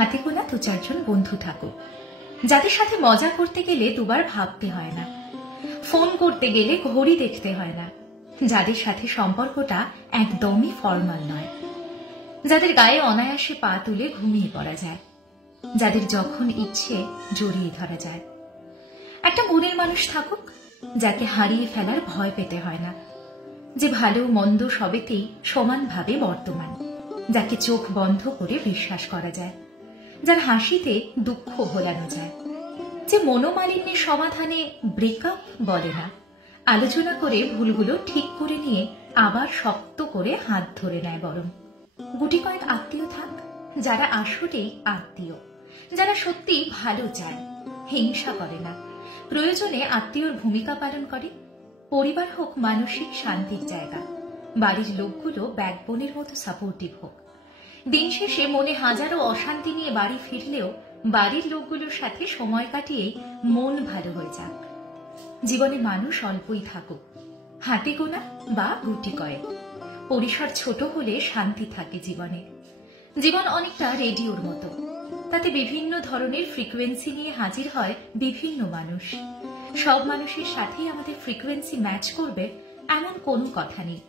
হাতে গোনা 2-4 জন বন্ধু থাকুক, যাদের সাথে মজা করতে গেলে দুবার ভাবতে হয় না, ফোন করতে গেলে ঘড়ি দেখতে হয় না, যাদের সাথে সম্পর্কটা একদমই ফর্মাল নয়, যাদের গায়ে অনায়াসে পা তুলে ঘুমিয়ে পড়া যায়, যাদের যখন ইচ্ছে জড়িয়ে ধরা যায়। একটা মনের মানুষ থাকুক, যাকে হারিয়ে ফেলার ভয় পেতে হয় না, যে ভালো মন্দ সবেতেই সমানভাবে বর্তমান, যাকে চোখ বন্ধ করে বিশ্বাস করা যায়, যার হাসিতে দুঃখ ভোলানো যায়, যে মনোমালিন্যের সমাধানে ব্রেকআপ বলে না, আলোচনা করে ভুলগুলো ঠিক করে নিয়ে আবার শক্ত করে হাত ধরে নেয়। বরং গুটি কয়েক আত্মীয় থাক, যারা আসলেই আত্মীয়, যারা সত্যি ভালো চায়, হিংসা করে না, প্রয়োজনে আত্মীয়র ভূমিকা পালন করে। পরিবার হোক মানসিক শান্তির জায়গা, বাড়ির লোকগুলো ব্যাকবোনের মতো সাপোর্টিভ হোক। দিন শেষে মনে হাজারো অশান্তি নিয়ে বাড়ি ফিরলেও বাড়ির লোকগুলোর সাথে সময় কাটিয়ে মন ভালো হয়ে যাক। জীবনে মানুষ অল্পই থাকুক, হাতে গোনা বা গুটি কয়েক। পরিসর ছোট হলে শান্তি থাকে জীবনে। জীবন অনেকটা রেডিওর মতো, তাতে বিভিন্ন ধরনের ফ্রিকোয়েন্সি নিয়ে হাজির হয় বিভিন্ন মানুষ। সব মানুষের সাথেই আমাদের ফ্রিকোয়েন্সি ম্যাচ করবে এমন কোনো কথা নেই।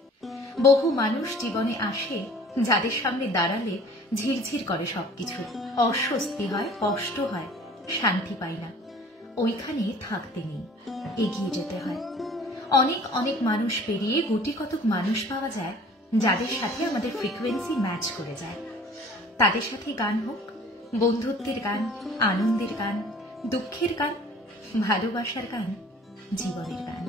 বহু মানুষ জীবনে আসে, যাদের সামনে দাঁড়ালে ঝিরঝির করে সবকিছু, অস্বস্তি হয়, কষ্ট হয়, শান্তি পাই না। ওইখানে থাকতে নেই, এগিয়ে যেতে হয়। অনেক অনেক মানুষ পেরিয়ে গুটি কতক মানুষ পাওয়া যায়, যাদের সাথে আমাদের ফ্রিকোয়েন্সি ম্যাচ করে যায়। তাদের সাথে গান হোক, বন্ধুত্বের গান, আনন্দের গান, দুঃখের গান, ভালোবাসার গান, জীবনের গান।